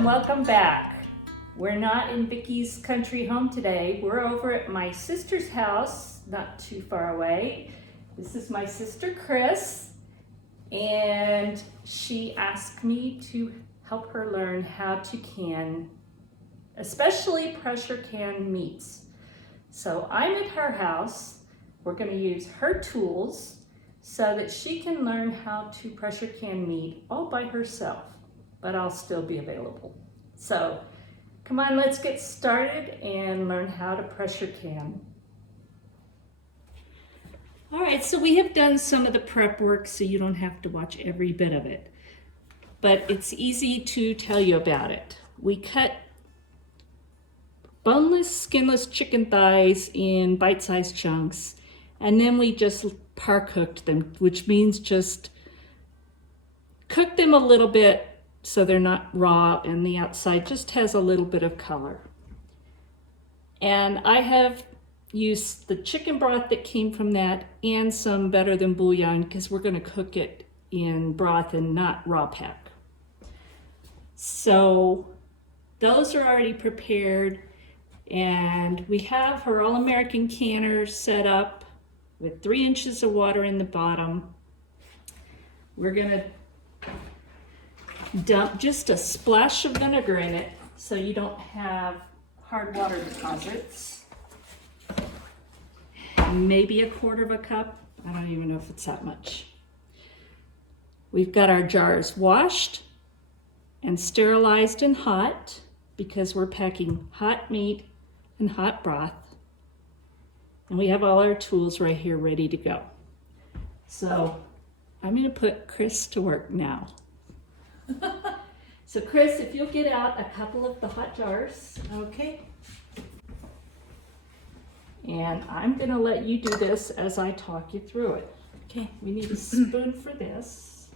and welcome back. We're not in Vickie's country home today. We're over at my sister's house, not too far away. This is my sister Chris, and she asked me to help her learn how to can, especially pressure can meats. So I'm at her house. We're going to use her tools so that she can learn how to pressure can meat all by herself, but I'll still be available. So come on, let's get started and learn how to pressure can. All right, so we have done some of the prep work so you don't have to watch every bit of it, but it's easy to tell you about it. We cut boneless, skinless chicken thighs in bite-sized chunks, and then we just par-cooked them, which means just cook them a little bit so they're not raw and the outside just has a little bit of color. And I have used the chicken broth that came from that and some Better Than bouillon because we're going to cook it in broth and not raw pack. So those are already prepared, and we have her All-American canner set up with 3 inches of water in the bottom. We're going to dump just a splash of vinegar in it so you don't have hard water deposits. Maybe 1/4 cup. I don't even know if it's that much. We've got our jars washed and sterilized and hot because we're packing hot meat and hot broth. And we have all our tools right here ready to go. So I'm going to put Chris to work now. So Chris, if you'll get out a couple of the hot jars. Okay. And I'm going to let you do this as I talk you through it. Okay. We need a spoon for this.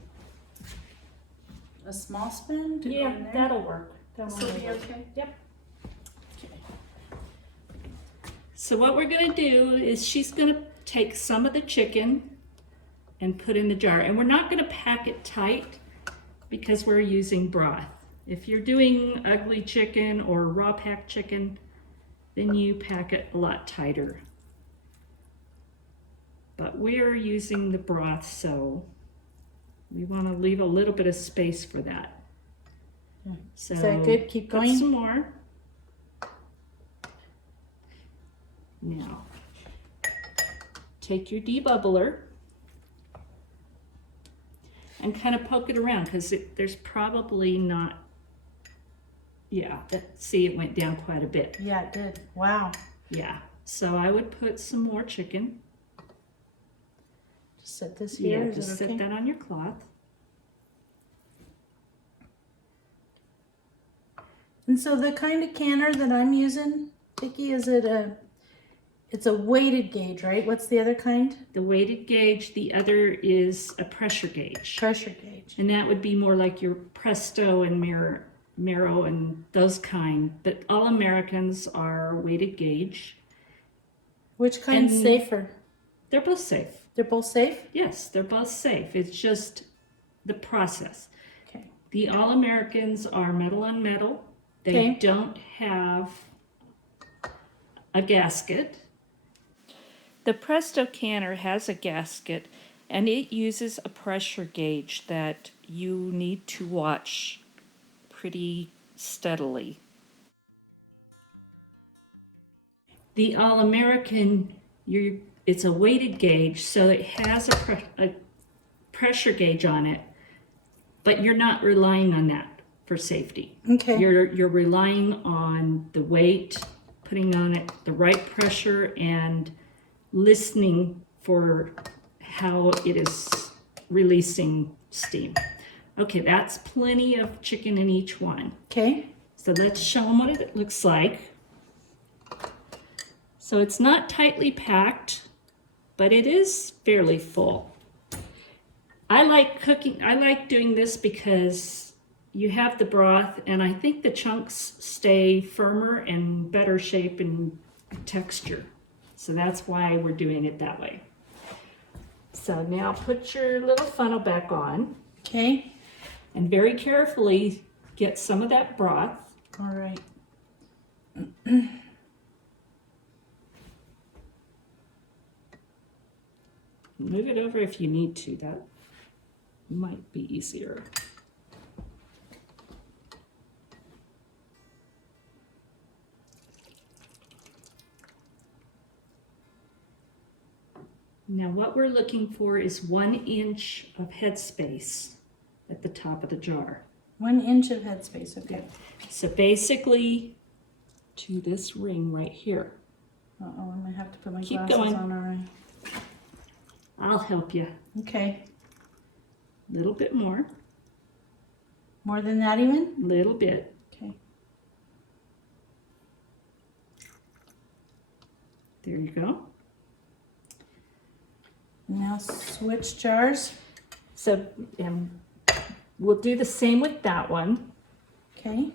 A small spoon to go Yeah, in there? that'll work. That'll Will be work. okay? Yep. Okay. So what we're going to do is she's going to take some of the chicken and put in the jar. And we're not going to pack it tight because we're using broth. If you're doing ugly chicken or raw packed chicken, then you pack it a lot tighter. But we're using the broth, so we want to leave a little bit of space for that. So Is that good? Keep put going. some more. Now, take your debubbler and kind of poke it around because there's probably not, yeah, see, it went down quite a bit. Yeah, it did. Wow. Yeah, so I would put some more chicken. Just set this here. Yeah, Is just it set okay? that on your cloth. And so the kind of canner that I'm using, Vickie, it's a weighted gauge, right? What's the other kind? The weighted gauge, the other is a pressure gauge. Pressure gauge. And that would be more like your Presto and Marrow and those kind. But all Americans are weighted gauge. Which kind's And- safer? They're both safe. They're both safe? Yes, they're both safe. It's just the process. Okay. The All Americans are metal on metal. They Okay. don't have a gasket. The Presto canner has a gasket, and it uses a pressure gauge that you need to watch pretty steadily. The All American, it's a weighted gauge, so it has a pressure gauge on it, but you're not relying on that for safety. Okay. You're relying on the weight, putting on it the right pressure, and listening for how it is releasing steam. Okay, that's plenty of chicken in each one. Okay. So let's show them what it looks like. So it's not tightly packed, but it is fairly full. I like doing this because you have the broth, and I think the chunks stay firmer and better shape and texture. So that's why we're doing it that way. So now put your little funnel back on. Okay. And very carefully get some of that broth. All right. Move it over if you need to. That might be easier. Now what we're looking for is 1 inch of headspace at the top of the jar. 1 inch of headspace, okay. So basically to this ring right here. Uh-oh, I might have to put my Keep glasses going. on, all right. I'll help you. Okay. A little bit more. More than that even? A little bit. Okay. There you go. Now switch jars. So we'll do the same with that one. Okay.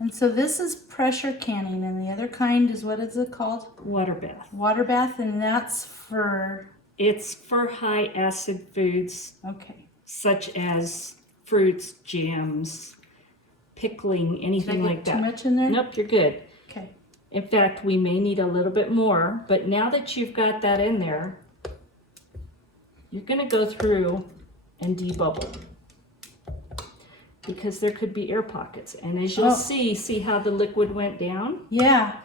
And so this is pressure canning, and the other kind is, what is it called? Water bath. Water bath, and that's for, It's for high acid foods okay. such as fruits, jams, pickling, Did I anything get like too that. much in there? Nope, you're good. Okay. In fact, we may need a little bit more, but now that you've got that in there, you're gonna go through and debubble, because there could be air pockets. And as you'll see how the liquid went down? Yeah.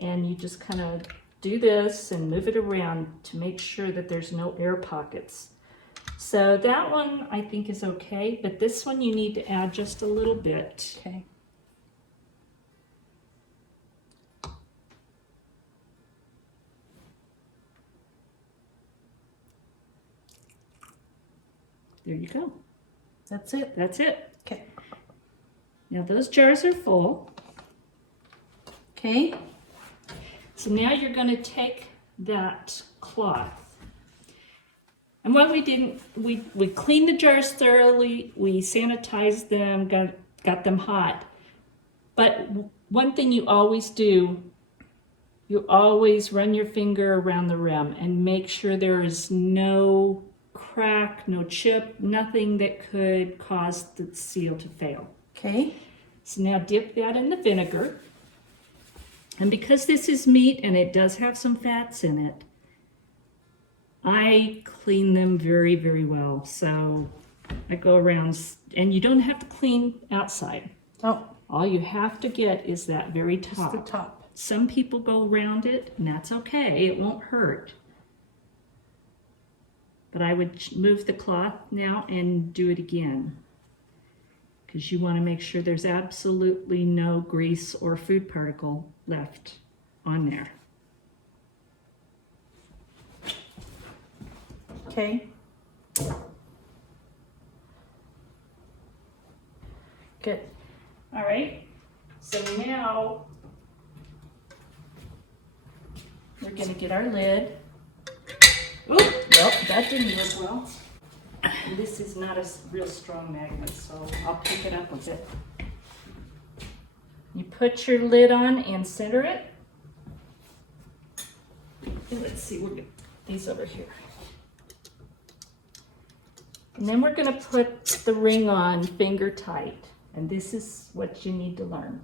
And you just kind of do this and move it around to make sure that there's no air pockets. So that one I think is okay, but this one you need to add just a little bit. Okay. There you go. That's it. That's it. Okay. Now those jars are full. Okay. So now you're going to take that cloth. And what we didn't, we cleaned the jars thoroughly, we sanitized them, got them hot. But one thing you always do, you always run your finger around the rim and make sure there is no crack, no chip, nothing that could cause the seal to fail. Okay. So now dip that in the vinegar. And because this is meat and it does have some fats in it, I clean them very, very well. So I go around, and you don't have to clean outside. Oh, All you have to get is that very top. just the top. Some people go around it, and that's okay. It won't hurt. But I would move the cloth now and do it again, because you want to make sure there's absolutely no grease or food particle left on there. Okay. Good. All right, so now we're going to get our lid. Ooh, well, that didn't work well. And this is not a real strong magnet, so I'll pick it up with it. You put your lid on and center it. And let's see, we'll get these over here. And then we're going to put the ring on finger tight. And this is what you need to learn.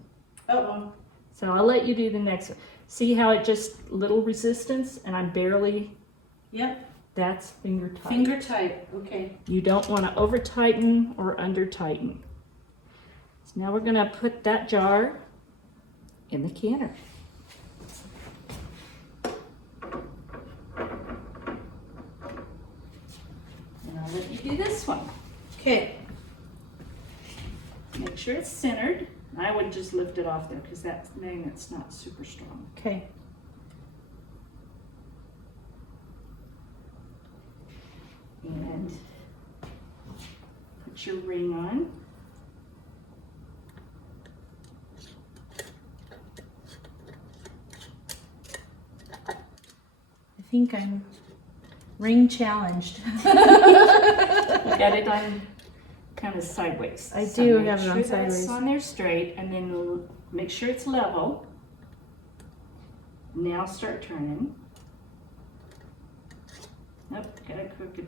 Uh-oh. So I'll let you do the next one. See how it just little resistance and I'm barely, Yep. that's finger tight. Finger tight. Okay. You don't want to over tighten or under tighten. So now we're going to put that jar in the canner. And I'll let you do this one. Okay. Make sure it's centered. I would just lift it off there because that magnet's not super strong. Okay. And put your ring on. I think I'm ring challenged. Got it on kind of sideways. I So do make have it on sure sideways. that's on there straight, and then make sure it's level. Now start turning. Nope, got it crooked.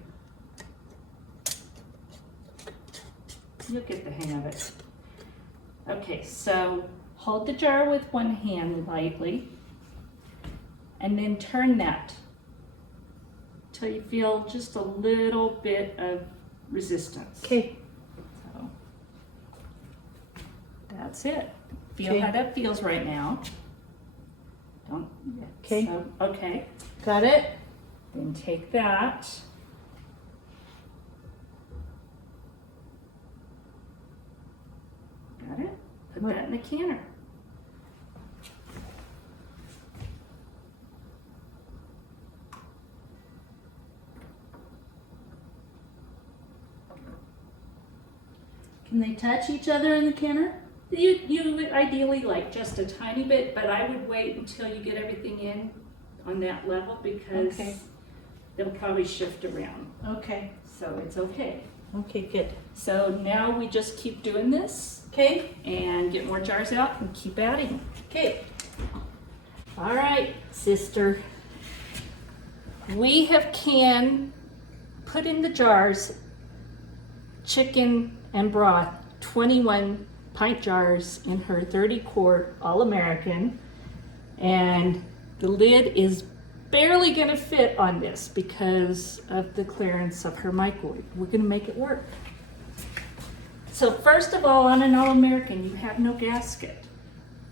You'll get the hang of it. Okay, so hold the jar with one hand lightly, and then turn that till you feel just a little bit of resistance. Okay. So that's it. Feel Okay. how that feels right now. Don't. Okay. So, okay. Got it? Then take that. Got it? Put What? that in the canner. Can they touch each other in the canner? You would ideally like just a tiny bit, but I would wait until you get everything in on that level because Okay. they'll probably shift around. Okay. So it's okay. Okay, good. So now we just keep doing this Okay. and get more jars out and keep adding. Okay. All right, sister. We have put in the jars chicken and broth, 21 pint jars in her 30-quart All-American, and the lid is barely going to fit on this because of the clearance of her microwave. We're going to make it work. So first of all, on an All-American, you have no gasket.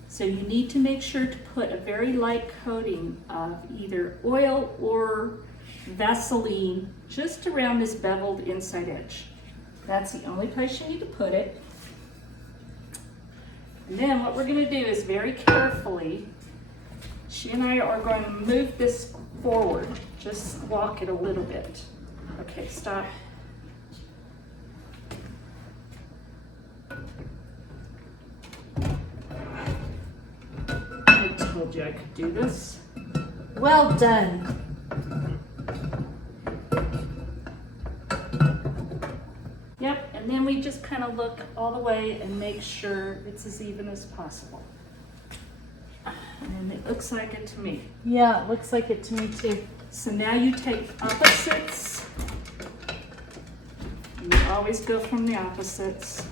So you need to make sure to put a very light coating of either oil or Vaseline just around this beveled inside edge. That's the only place you need to put it. And then what we're going to do is very carefully, she and I are going to move this forward. Just walk it a little bit. Okay, stop. I told you I could do this. Well done. Yep, and then we just kind of look all the way and make sure it's as even as possible. And it looks like it to me. Yeah, it looks like it to me too. So now you take opposites. You always go from the opposites.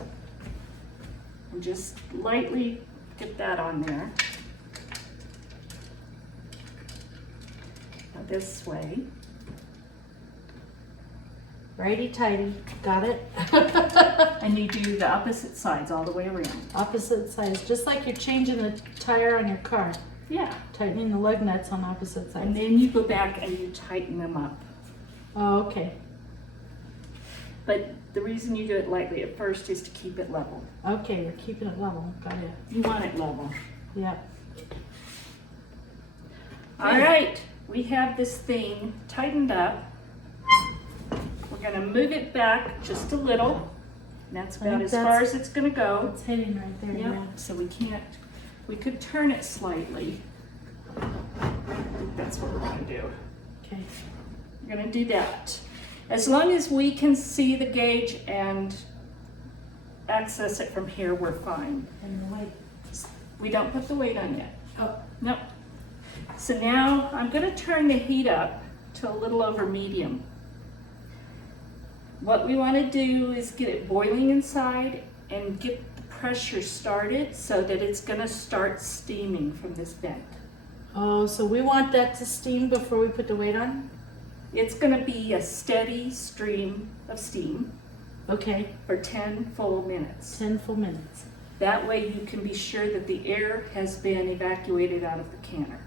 And just lightly get that on there. Now this way. Righty-tighty. Got it? And you do the opposite sides all the way around. Opposite sides, just like you're changing the tire on your car. Yeah. Tightening the lug nuts on opposite And sides. then you go back and you tighten them up. Oh, okay. But the reason you do it lightly at first is to keep it level. Okay, you're keeping it level. Got it. You want it level. Yeah. All right, we have this thing tightened up. We're gonna move it back just a little. And that's about think as that's- far as it's gonna go. It's hitting right there. Yep, Yeah. so we could turn it slightly. I think that's what we're gonna do. Okay. We're gonna do that. As long as we can see the gauge and access it from here, we're fine. And the weight. We don't put the weight on yet. Oh. Nope. So now I'm gonna turn the heat up to a little over medium. What we wanna do is get it boiling inside and get the pressure started so that it's gonna start steaming from this vent. Oh, so we want that to steam before we put the weight on? It's gonna be a steady stream of steam Okay. for 10 full minutes. 10 full minutes. That way you can be sure that the air has been evacuated out of the canner.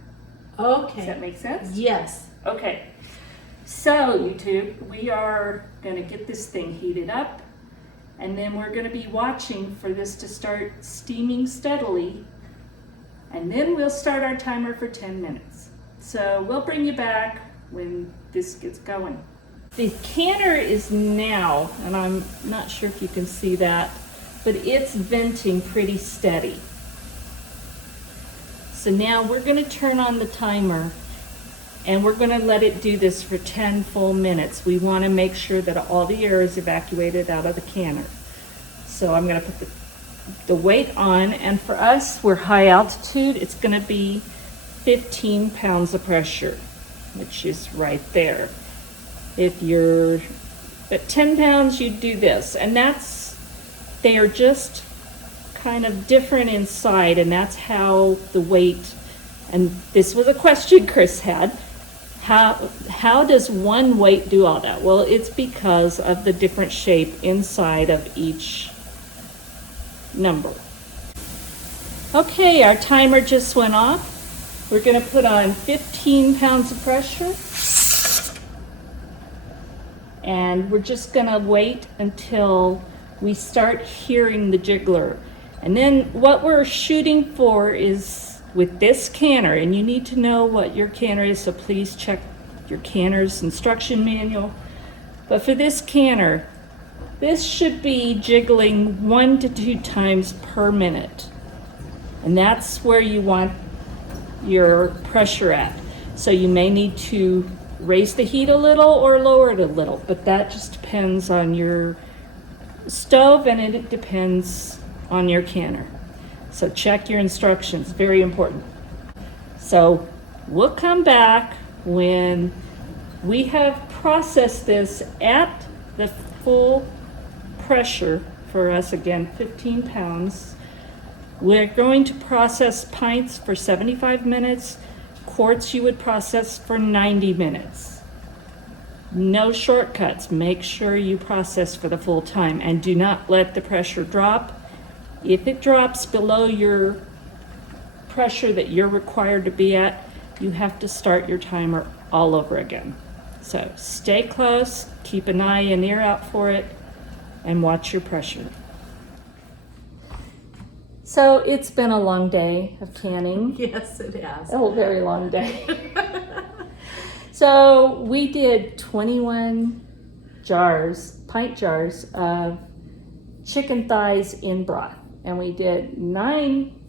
Okay. Does that make sense? Yes. Okay. So YouTube, we are gonna get this thing heated up, and then we're gonna be watching for this to start steaming steadily, and then we'll start our timer for 10 minutes. So we'll bring you back when this gets going. The canner is now, and I'm not sure if you can see that, but it's venting pretty steady. So now we're gonna turn on the timer and we're gonna let it do this for 10 full minutes. We wanna make sure that all the air is evacuated out of the canner. So I'm gonna put the weight on, and for us, we're high altitude, it's gonna be 15 pounds of pressure, which is right there. If you're at 10 pounds, you do this, and they are just kind of different inside, and that's how the weight, and this was a question Chris had, how does one weight do all that? Well, it's because of the different shape inside of each number. Okay, our timer just went off. We're gonna put on 15 pounds of pressure. And we're just gonna wait until we start hearing the jiggler. And then what we're shooting for is with this canner, and you need to know what your canner is, so please check your canner's instruction manual. But for this canner, this should be jiggling 1 to 2 times per minute. And that's where you want your pressure at. So you may need to raise the heat a little or lower it a little, but that just depends on your stove, and it depends on your canner. So check your instructions, very important. So we'll come back when we have processed this at the full pressure. For us, again, 15 pounds. We're going to process pints for 75 minutes. Quarts you would process for 90 minutes. No shortcuts. Make sure you process for the full time, and do not let the pressure drop. If it drops below your pressure that you're required to be at, you have to start your timer all over again. So stay close, keep an eye and ear out for it, and watch your pressure. So it's been a long day of canning. Yes, it has. A very long day. So we did 21 pint jars of chicken thighs in broth. And we did 9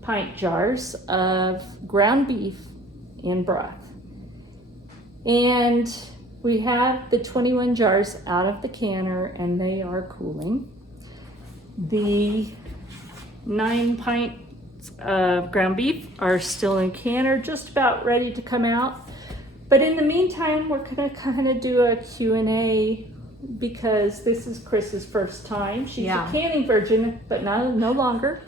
pint jars of ground beef in broth. And we have the 21 jars out of the canner, and they are cooling. The 9 pints of ground beef are still in canner, just about ready to come out. But in the meantime, we're gonna kind of do a Q&A, because this is Chris's first time. She's a canning virgin, but no longer.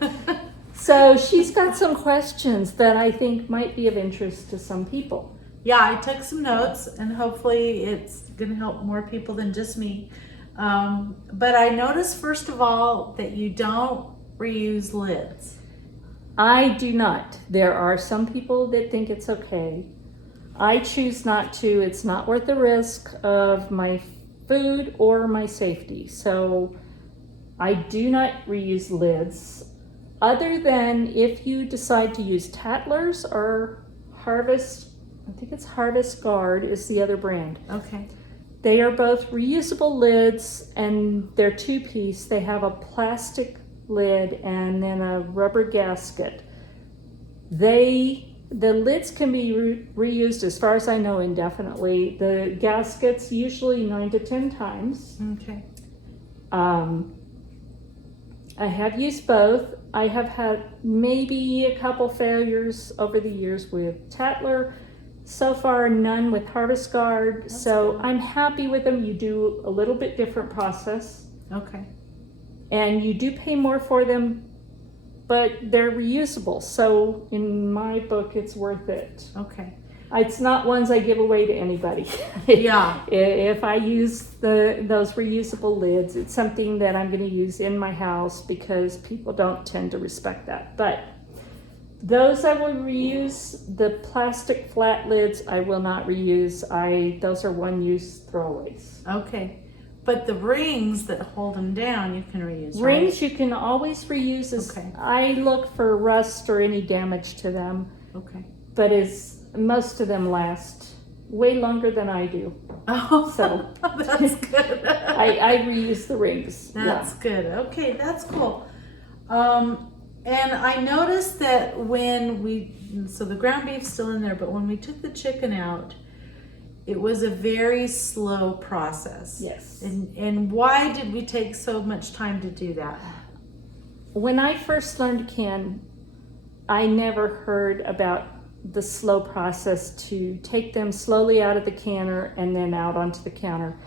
So she's got some questions that I think might be of interest to some people. Yeah, I took some notes, and hopefully it's gonna help more people than just me. But I noticed, first of all, that you don't reuse lids. I do not. There are some people that think it's okay. I choose not to. It's not worth the risk of my food or my safety. So I do not reuse lids, other than if you decide to use Tattlers or Harvest. I think it's Harvest Guard is the other brand. Okay. They are both reusable lids, and they're 2-piece. They have a plastic lid and then a rubber gasket. The lids can be reused, as far as I know, indefinitely. The gaskets usually 9 to 10 times. Okay. I have used both. I have had maybe a couple failures over the years with Tattler. So far, none with Harvest Guard. That's so good. I'm happy with them. You do a little bit different process. Okay. And you do pay more for them, but they're reusable. So in my book, it's worth it. Okay. It's not ones I give away to anybody. Yeah. If I use those reusable lids, it's something that I'm going to use in my house, because people don't tend to respect that. But those I will reuse. The plastic flat lids I will not reuse. Those are one-use throwaways. Okay. But the rings that hold them down, you can reuse, Rings right? you can always reuse. Okay. I look for rust or any damage to them, Okay. but most of them last way longer than I do. Oh, So that's good. I reuse the rings. That's good. Okay, that's cool. And I noticed that so the ground beef's still in there, but when we took the chicken out, it was a very slow process. Yes. And why did we take so much time to do that? When I first learned to can, I never heard about the slow process to take them slowly out of the canner and then out onto the counter.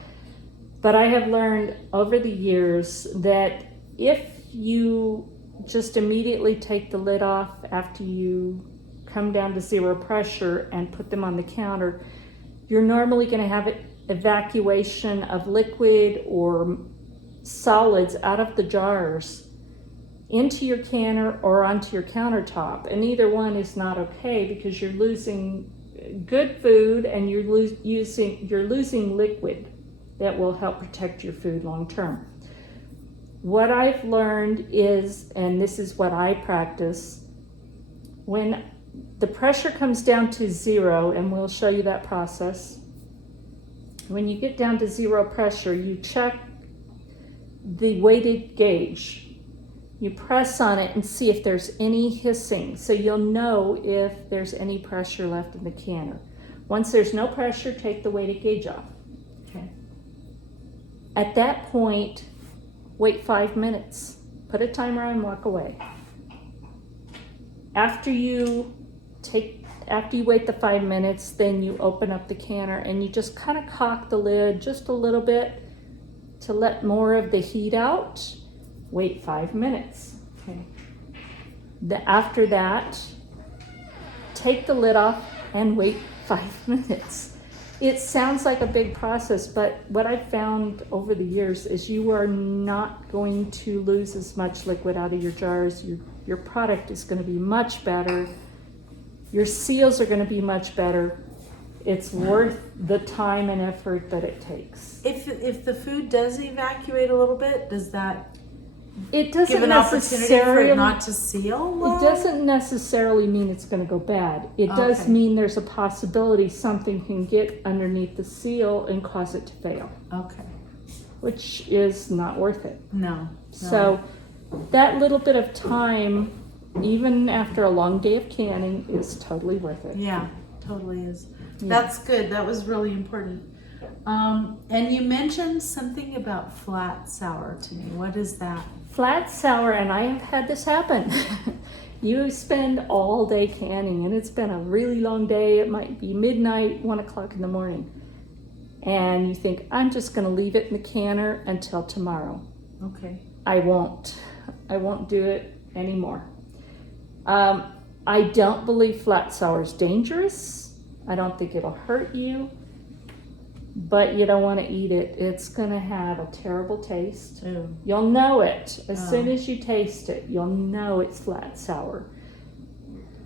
But I have learned over the years that if you just immediately take the lid off after you come down to zero pressure and put them on the counter, you're normally going to have evacuation of liquid or solids out of the jars into your canner or onto your countertop, and either one is not okay because you're losing good food and you're losing liquid that will help protect your food long term. What I've learned is, and this is what I practice, when the pressure comes down to zero, and we'll show you that process. When you get down to zero pressure, you check the weighted gauge. You press on it and see if there's any hissing, so you'll know if there's any pressure left in the canner. Once there's no pressure, take the weighted gauge off. Okay. At that point, wait 5 minutes. Put a timer on, walk away. After you wait the 5 minutes, then you open up the canner and you just kind of cock the lid just a little bit to let more of the heat out. Wait 5 minutes. Okay. After that, take the lid off and wait 5 minutes. It sounds like a big process, but what I've found over the years is you are not going to lose as much liquid out of your jars. Your product is going to be much better. Your seals are going to be much better. It's worth the time and effort that it takes. If the food does evacuate a little bit, does that It doesn't give an opportunity for necessarily it not to seal well? It doesn't necessarily mean it's going to go bad. It does Okay. mean there's a possibility something can get underneath the seal and cause it to fail, Okay. which is not worth it. No. So that little bit of time, even after a long day of canning, is totally worth it. Yeah, totally is. Yeah. That's good. That was really important. And you mentioned something about flat sour to me. What is that? Flat sour, and I have had this happen. You spend all day canning, and it's been a really long day. It might be midnight, 1 o'clock in the morning. And you think, I'm just going to leave it in the canner until tomorrow. Okay. I won't do it anymore. I don't believe flat sour is dangerous. I don't think it'll hurt you, but you don't want to eat it. It's going to have a terrible taste. Ooh. You'll know it. As soon as you taste it, you'll know it's flat sour.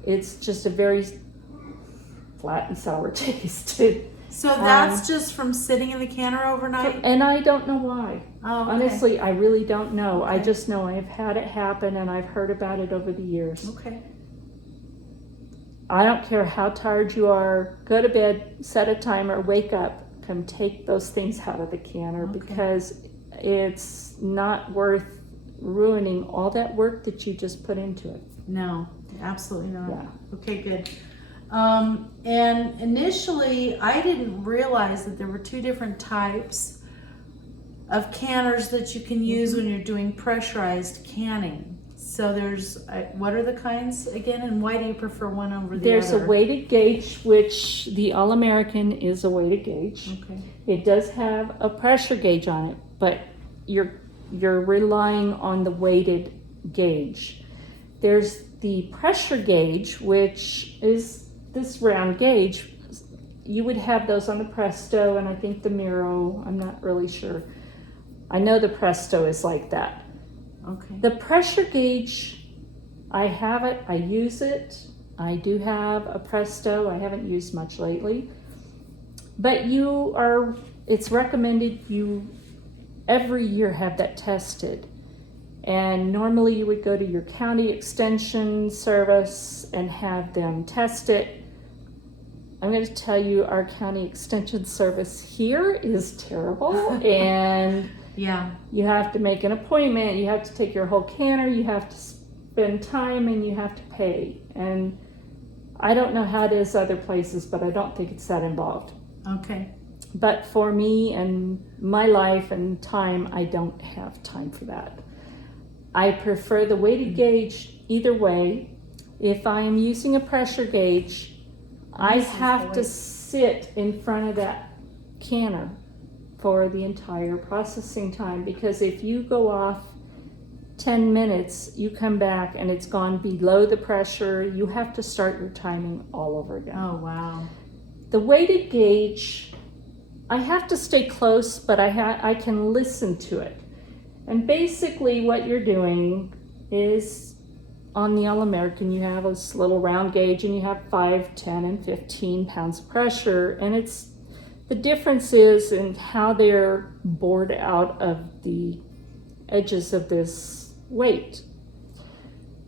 It's just a very flat and sour taste. So that's just from sitting in the canner overnight? And I don't know why. Oh, okay. Honestly, I really don't know. I Okay. just know I've had it happen and I've heard about it over the years. Okay. I don't care how tired you are, go to bed, set a timer, wake up, come take those things out of the canner Okay. because it's not worth ruining all that work that you just put into it. No, absolutely not. Yeah. Okay, good. And initially, I didn't realize that there were two different types of canners that you can use when you're doing pressurized canning. So there's, what are the kinds again, and why do you prefer one over the There's other? a weighted gauge, which the All-American is a weighted gauge. Okay. It does have a pressure gauge on it, but you're relying on the weighted gauge. There's the pressure gauge, which is this round gauge. You would have those on the Presto and I think the Miro. I'm not really sure. I know the Presto is like that. Okay. The pressure gauge, I have it, I use it. I do have a Presto. I haven't used much lately. But it's recommended you every year have that tested. And normally you would go to your county extension service and have them test it. I'm going to tell you our county extension service here is terrible. And Yeah. you have to make an appointment, you have to take your whole canner, you have to spend time, and you have to pay. And I don't know how it is other places, but I don't think it's that involved. Okay. But for me and my life and time, I don't have time for that. I prefer the weighted gauge either way. If I am using a pressure gauge, I have to sit in front of that canner for the entire processing time, because if you go off 10 minutes, you come back and it's gone below the pressure, you have to start your timing all over again. Oh, wow. The weighted gauge, I have to stay close, but I can listen to it. And basically what you're doing is, on the All-American, you have this little round gauge and you have 5, 10, and 15 pounds of pressure, and it's the difference is in how they're bored out of the edges of this weight.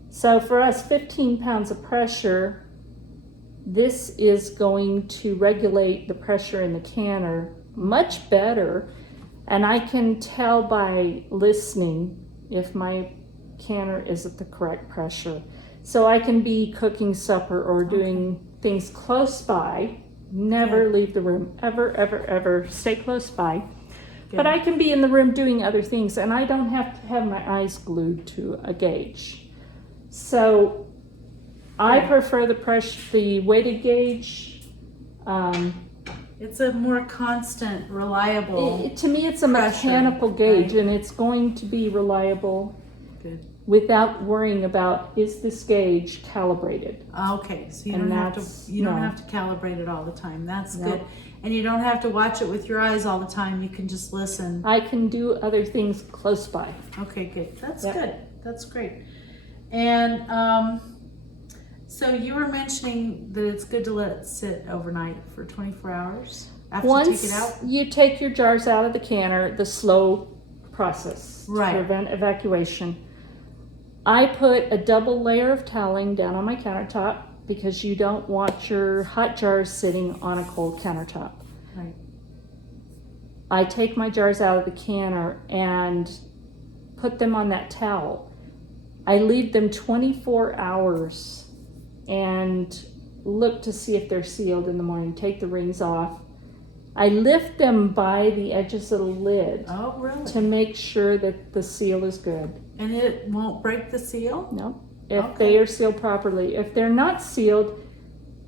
So for us, 15 pounds of pressure, this is going to regulate the pressure in the canner much better, and I can tell by listening if my canner is at the correct pressure. So I can be cooking supper or doing things close by. Never leave the room, ever, ever, ever. Stay close by. Good. But I can be in the room doing other things, and I don't have to have my eyes glued to a gauge. So I prefer the weighted gauge. It's a more constant, reliable. To me, it's a pressure, mechanical gauge, right? and it's going to be reliable. Good. Without worrying about, is this gauge calibrated? Okay, so you And don't have to no. have to calibrate it all the time. That's No. good. And you don't have to watch it with your eyes all the time. You can just listen. I can do other things close by. Okay, good. That's Yep. good. That's great. And so you were mentioning that it's good to let it sit overnight for 24 hours after you take it out? Once you take your jars out of the canner, the slow process Right. to prevent evacuation, I put a double layer of toweling down on my countertop, because you don't want your hot jars sitting on a cold countertop. Right. I take my jars out of the canner and put them on that towel. I leave them 24 hours and look to see if they're sealed in the morning. Take the rings off. I lift them by the edges of the lid Oh, really? to make sure that the seal is good. And it won't break the seal? No, if Okay. they are sealed properly. If they're not sealed,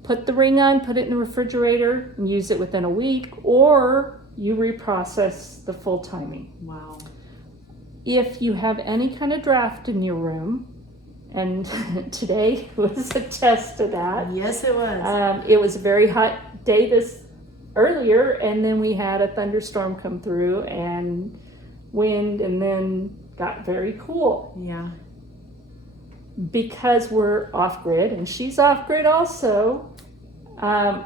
put the ring on, put it in the refrigerator, and use it within a week, or you reprocess the full timing. Wow. If you have any kind of draft in your room, and today was a test of that. Yes, it was. It was a very hot day earlier, and then we had a thunderstorm come through and wind, and then got very cool. Yeah. Because we're off grid, and she's off grid also,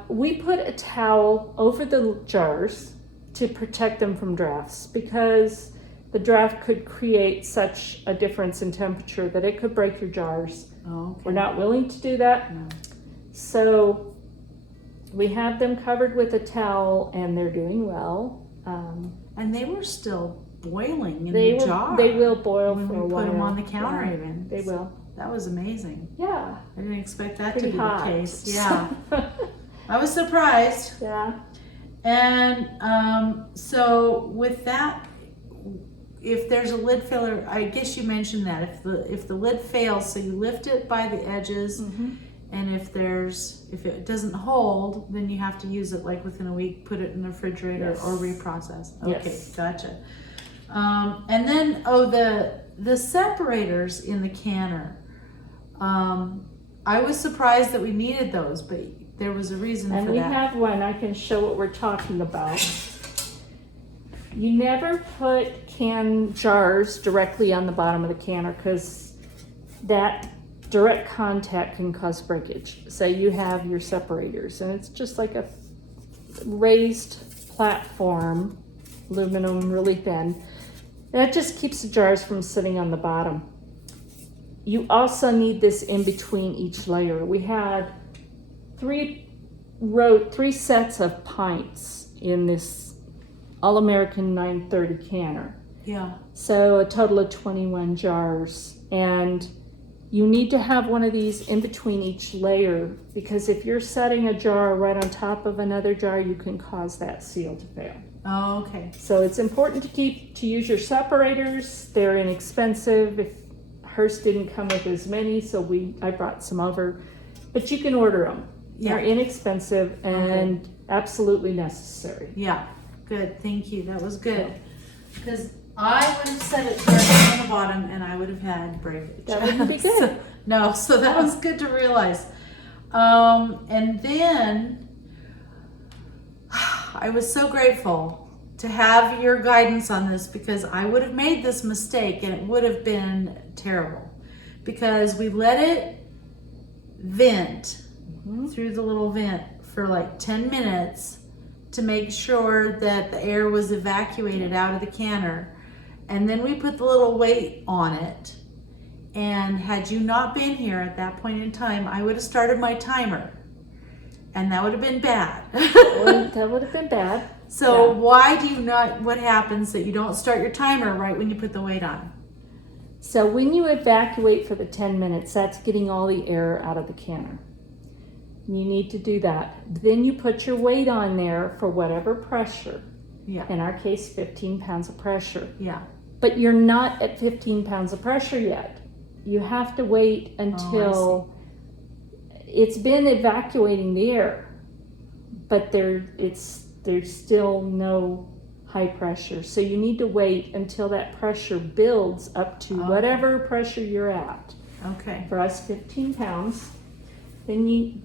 we put a towel over the jars to protect them from drafts, because the draft could create such a difference in temperature that it could break your jars. Oh, okay. We're not willing to do that. No. So we have them covered with a towel, and they're doing well. And they were still boiling in They the jar. They will boil when for we a put while. them on the counter Yeah, even. They will. That was amazing. Yeah. I didn't expect that Pretty to be hot. the case. Yeah. I was surprised. Yeah. And so with that, if there's a lid filler, I guess you mentioned that if the lid fails, so you lift it by the edges, and if it doesn't hold, then you have to use it like within a week, put it in the refrigerator Yes. or reprocess. Okay, Yes. gotcha. And then the separators in the canner. I was surprised that we needed those, but there was a reason And for we that. have one. I can show what we're talking about. You never put can jars directly on the bottom of the canner, because that direct contact can cause breakage. So you have your separators, and it's just like a raised platform, aluminum, really thin. That just keeps the jars from sitting on the bottom. You also need this in between each layer. We had three sets of pints in this All-American 930 canner. Yeah. So a total of 21 jars. And you need to have one of these in between each layer, because if you're setting a jar right on top of another jar, you can cause that seal to fail. Oh, okay. So it's important to use your separators. They're inexpensive. If hers didn't come with as many, so I brought some over, but you can order them. They're inexpensive and absolutely necessary. Yeah, good. Thank you. That was good. Because I would have set it directly on the bottom and I would have had breakage. That wouldn't be good. So that was good to realize. And then I was so grateful to have your guidance on this, because I would have made this mistake and it would have been terrible, because we let it vent through the little vent for like 10 minutes to make sure that the air was evacuated out of the canner. And then we put the little weight on it. And had you not been here at that point in time, I would have started my timer. And that would have been bad. That would have been bad. So why do you not, what happens that you don't start your timer right when you put the weight on? So when you evacuate for the 10 minutes, that's getting all the air out of the canner. You need to do that. Then you put your weight on there for whatever pressure. Yeah. In our case, 15 pounds of pressure. Yeah. But you're not at 15 pounds of pressure yet. You have to wait until it's been evacuating the air, but there's still no high pressure. So you need to wait until that pressure builds up to whatever pressure you're at. Okay. For us, 15 pounds. Then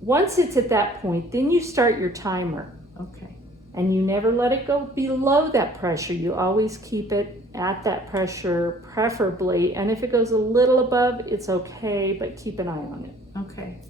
once it's at that point, then you start your timer. Okay. And you never let it go below that pressure. You always keep it at that pressure, preferably. And if it goes a little above, it's okay, but keep an eye on it. Okay.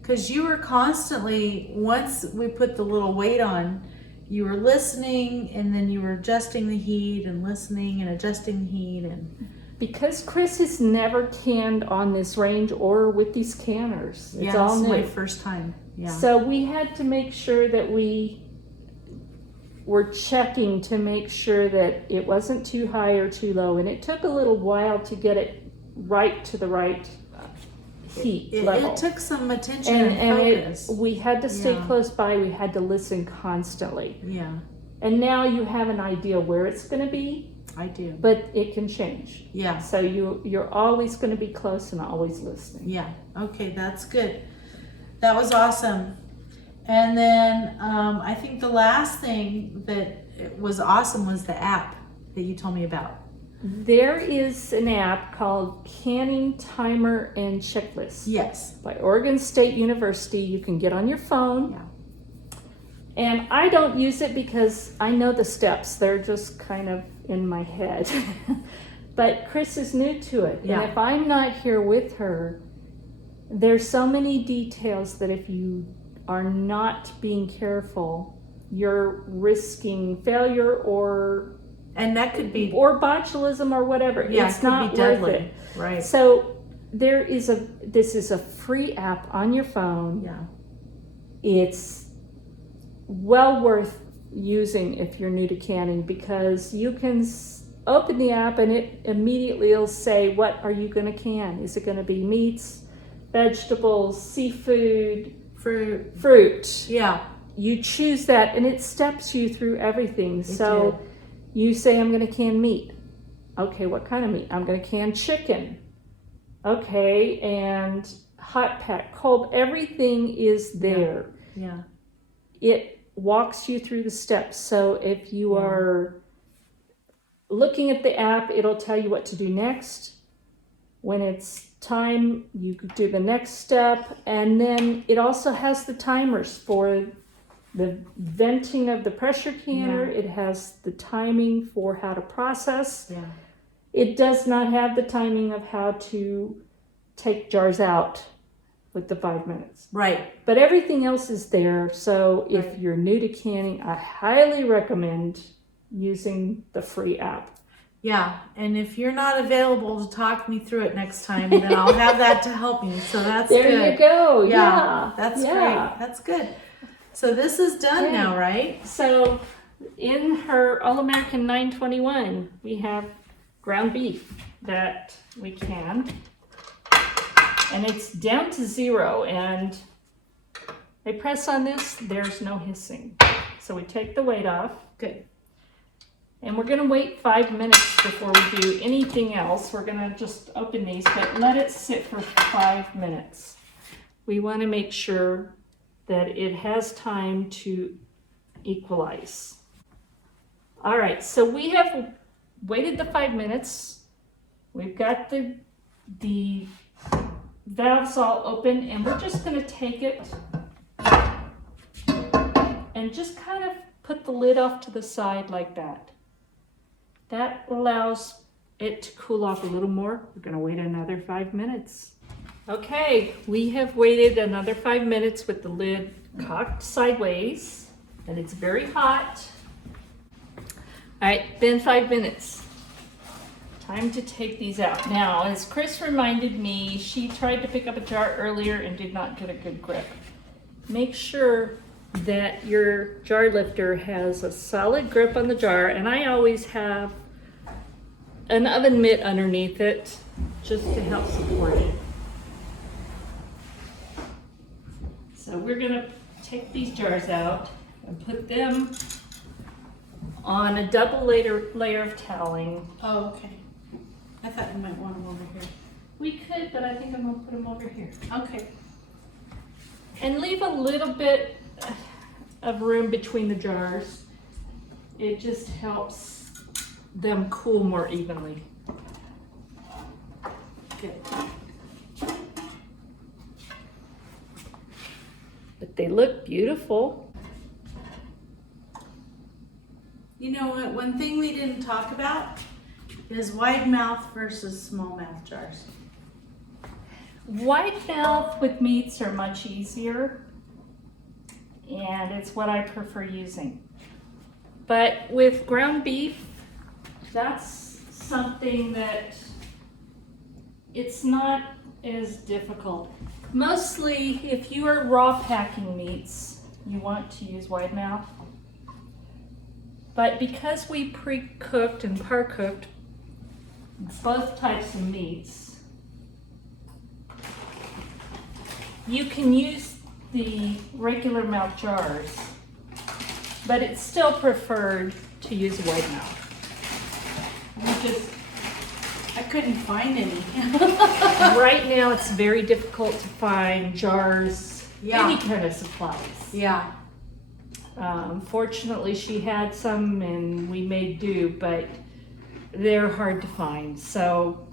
Because you were constantly, once we put the little weight on, you were listening, and then you were adjusting the heat and listening and adjusting the heat. And because Chris has never canned on this range or with these canners. It's all this is new. my first time. Yeah. So we had to make sure that we were checking to make sure that it wasn't too high or too low. And it took a little while to get it right to the right heat level. It took some attention and focus. We had to stay close by. We had to listen constantly. Yeah. And now you have an idea where it's going to be. I do. But it can change. Yeah. So you're always going to be close and always listening. Yeah. Okay, that's good. That was awesome. And then I think the last thing that was awesome was the app that you told me about. There is an app called Canning Timer and Checklist. Yes. By Oregon State University. You can get on your phone. Yeah. And I don't use it because I know the steps. They're just kind of in my head. But Chris is new to it. Yeah. And if I'm not here with her, there's so many details that if you are not being careful, you're risking failure and that could be botulism or whatever. Yeah, it's it could not be deadly. worth it. Right. So this is a free app on your phone. Yeah. It's well worth using if you're new to canning, because you can open the app and it immediately will say, what are you going to can? Is it going to be meats, vegetables, seafood, fruit? Yeah. You choose that and it steps you through everything. So you say, I'm going to can meat. Okay, what kind of meat? I'm going to can chicken. Okay, and hot pack, cold, everything is there. Yeah. It walks you through the steps. So if you are looking at the app, it'll tell you what to do next. When it's time, you could do the next step. And then it also has the timers for the venting of the pressure canner. Yeah. It has the timing for how to process. Yeah. It does not have the timing of how to take jars out with the 5 minutes. Right. But everything else is there. So if you're new to canning, I highly recommend using the free app. Yeah, and if you're not available to talk me through it next time, then I'll have that to help me. So that's there good. There you go. Yeah. That's great. That's good. So this is done now, right? So in her All-American 921, we have ground beef that we canned. and it's down to 0, and I press on this, there's no hissing. So we take the weight off. Good. And we're gonna wait 5 minutes before we do anything else. We're gonna just open these, but let it sit for 5 minutes. We wanna make sure that it has time to equalize. All right, so we have waited the 5 minutes. We've got the valves all open, and we're just gonna take it and just kind of put the lid off to the side like that. That allows it to cool off a little more. We're gonna wait another 5 minutes. Okay, we have waited another 5 minutes with the lid cocked sideways, and it's very hot. All right, been 5 minutes. Time to take these out. Now, as Chris reminded me, she tried to pick up a jar earlier and did not get a good grip. Make sure that your jar lifter has a solid grip on the jar, and I always have an oven mitt underneath it just to help support it. So we're gonna take these jars out and put them on a double layer of toweling. Oh, okay. I thought you might want them over here. We could, but I think I'm gonna put them over here. Okay. And leave a little bit of room between the jars. It just helps them cool more evenly. Good. But they look beautiful. You know what? One thing we didn't talk about is wide mouth versus small mouth jars. Wide mouth with meats are much easier, and it's what I prefer using. But with ground beef, that's something that it's not as difficult. Mostly, if you are raw packing meats, you want to use wide mouth. But because we pre-cooked and par-cooked both types of meats, you can use the regular mouth jars, but it's still preferred to use wide mouth. I couldn't find any. Right now it's very difficult to find jars, Yeah. any kind of supplies. Yeah. Fortunately she had some and we made do, but they're hard to find. So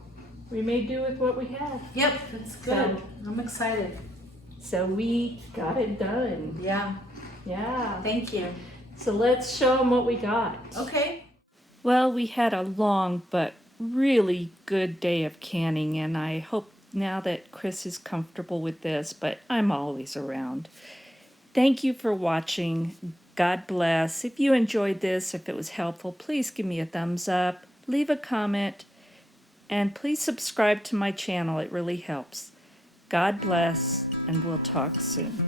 we made do with what we had. Yep, that's good. I'm excited. So we got it done. Yeah. Yeah. Thank you. So let's show them what we got. Okay. Well, we had a long but really good day of canning, and I hope now that Chris is comfortable with this, but I'm always around. Thank you for watching. God bless. If you enjoyed this, if it was helpful, please give me a thumbs up, leave a comment, and please subscribe to my channel. It really helps. God bless, and we'll talk soon.